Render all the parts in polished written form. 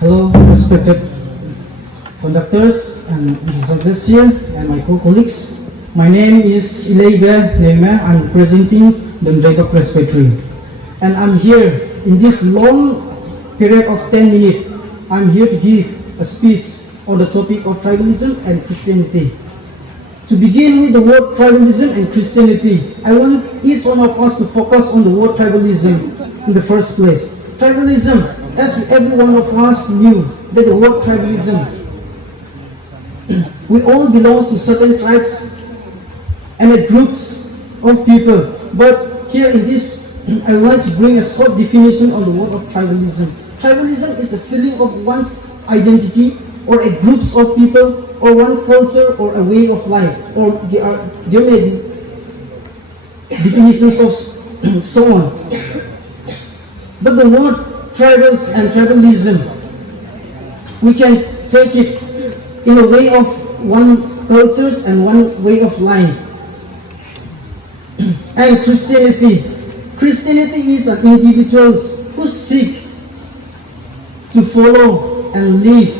Hello, respected conductors and judges here and my co-colleagues. My name is Mr.Ileibe Newme. I'm representing the NREIBAK Presbytery. And I'm here in this long period of 10 minutes. I'm here to give a speech on the topic of tribalism and Christianity. To begin with the word tribalism and Christianity, I want each one of us to focus on the word tribalism in the first place. Tribalism, as every one of us knew that the word tribalism, we all belong to certain tribes and groups of people. But here in this, I want to bring a short definition on the word of tribalism. Tribalism is a feeling of one's identity or a groups of people or one culture or a way of life, or there may be definitions of so on. But the word tribals and tribalism, we can take it in a way of one cultures and one way of life. And Christianity is an individuals who seek to follow and live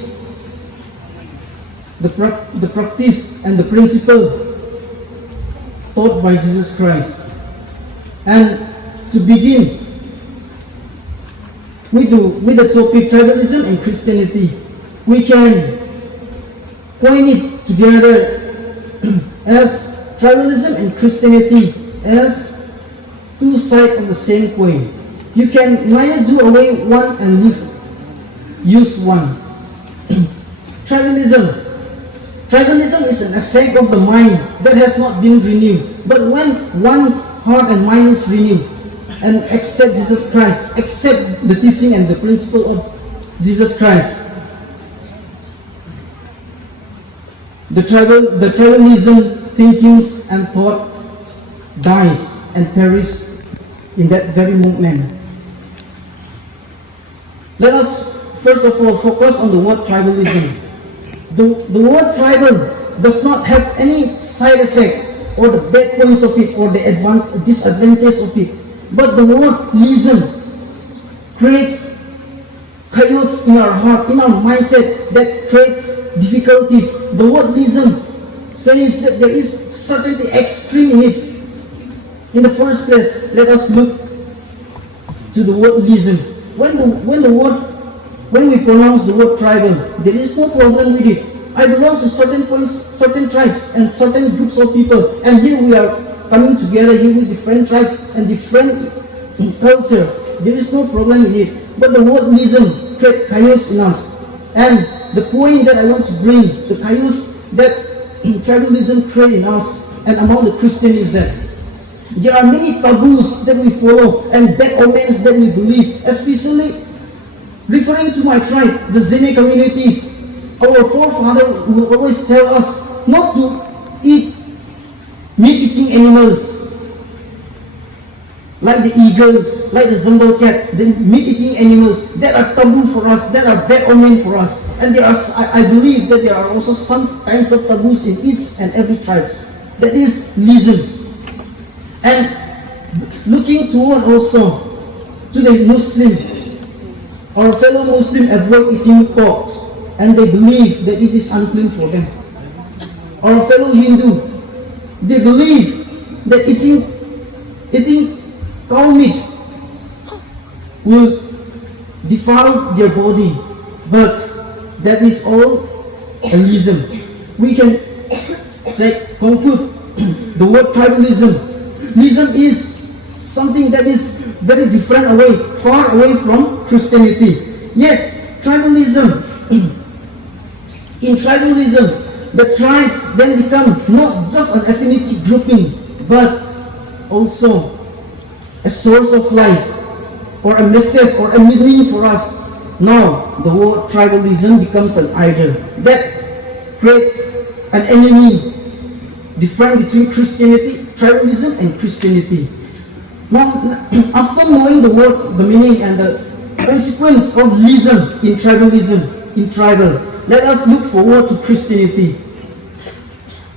the practice and the principle taught by Jesus Christ. And to begin with the topic tribalism and Christianity, we can coin it together as tribalism and Christianity as two sides of the same coin. You can neither do away one and use one. Tribalism is an effect of the mind that has not been renewed. But when one's heart and mind is renewed and accept Jesus Christ, accept the teaching and the principle of Jesus Christ, the tribalism thinkings and thought dies and perishes in that very moment. Let us first of all focus on the word tribalism. The word tribal does not have any side effect or the bad points of it or the disadvantage of it. But the word lism creates chaos in our heart, in our mindset, that creates difficulties. The word lism says that there is certainly extreme in it. In the first place, let us look to the word lism. When we pronounce the word tribal, there is no problem with it. I belong to certain tribes and certain groups of people, and here we are coming together here with different tribes and different culture. There is no problem with it. But the word lism creates chaos in us. And the point that I want to bring, the chaos that tribalism creates in us and among the Christians, is that there are many taboos that we follow and bad omens that we believe, especially referring to my tribe, the Zene communities. Our forefathers will always tell us not to eat meat-eating animals like the eagles, like the jungle cat, the meat-eating animals that are taboo for us, that are bad omen for us. And there are, I believe that there are also some kinds of taboos in each and every tribe. That is lism. And looking toward also to the Muslim, our fellow Muslim avoid eating pork, and they believe that it is unclean for them. Our fellow Hindu, they believe that eating cow meat will defile their body, but that is all a lism. We can conclude the word tribalism. Lism is something that is very different far away from Christianity. Yet, in tribalism, the tribes then become not just an affinity grouping, but also a source of life, or a message, or a meaning for us. Now, the word tribalism becomes an idol that creates an enemy, different between Christianity, tribalism, and Christianity. Now, after knowing the word, the meaning, and the consequence of lism in tribalism, in tribal, let us look forward to Christianity.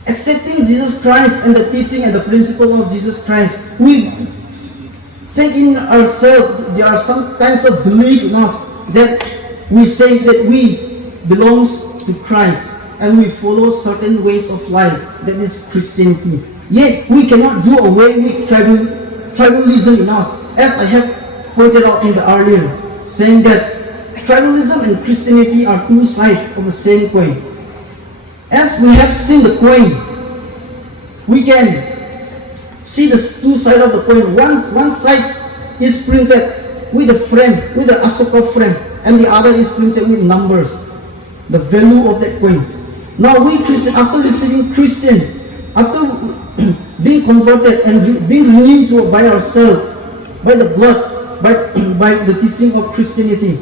Accepting Jesus Christ and the teaching and the principle of Jesus Christ, we take in ourselves, there are some kinds of belief in us that we say that we belongs to Christ and we follow certain ways of life, that is Christianity. Yet we cannot do away with tribalism in us, as I have pointed out in the earlier, saying that tribalism and Christianity are two sides of the same coin. As we have seen the coin, we can see the two sides of the coin. One side is printed with a frame, with the Asoka frame, and the other is printed with numbers, the value of that coin. Now we Christian, after receiving Christian, after being converted and being renewed by ourselves, by the blood, by the teaching of Christianity,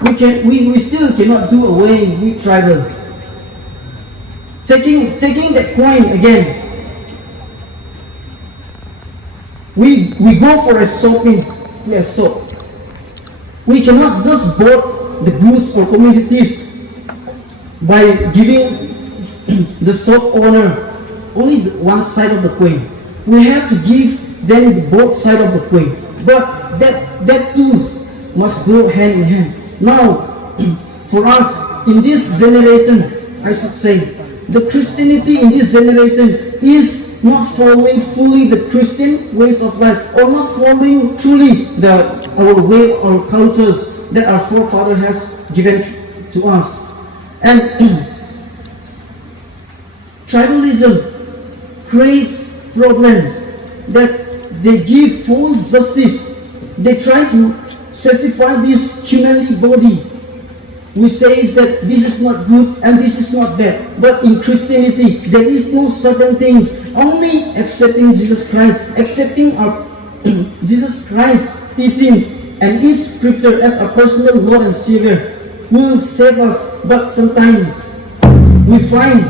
we still cannot do away with tribal. Taking that coin again, we go for a shopping. Yes, so we cannot just bought the goods or commodities by giving the shop owner only one side of the coin. We have to give them both sides of the coin. But that too must go hand in hand. Now, for us in this generation, I should say, the Christianity in this generation is not following fully the Christian ways of life, or not following truly our way or cultures that our forefather has given to us. And tribalism creates problems, that they give false justice. They try to certify this humanly body. We say that this is not good and this is not bad. But in Christianity, there is no certain things. Only accepting Jesus Christ, accepting our Jesus Christ's teachings and each scripture as a personal Lord and Savior will save us. But sometimes we find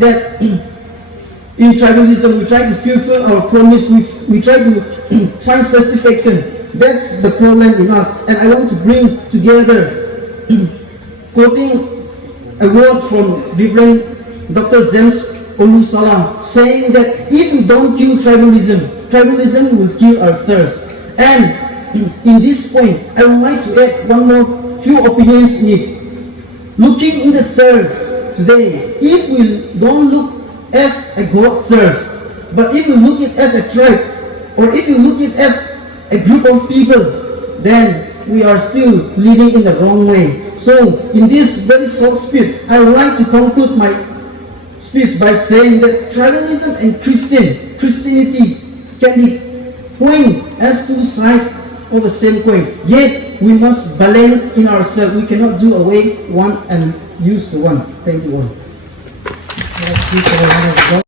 that in tribalism, we try to fulfill our promise. We try to find satisfaction. That's the problem in us. And I want to bring together, quoting a word from Reverend Dr. James Olusalam, saying that if we don't kill tribalism, tribalism will kill our thirst. And in this point, I would like to add one more few opinions in it. Looking in the church today, if we don't look as a God church, but if we look it as a tribe, or if we look it as a group of people, then we are still living in the wrong way. So, in this very short speech, I would like to conclude my speech by saying that tribalism and Christianity can be coined as two sides of the same coin. Yet, we must balance in ourselves. We cannot do away one and use the one. Thank you all.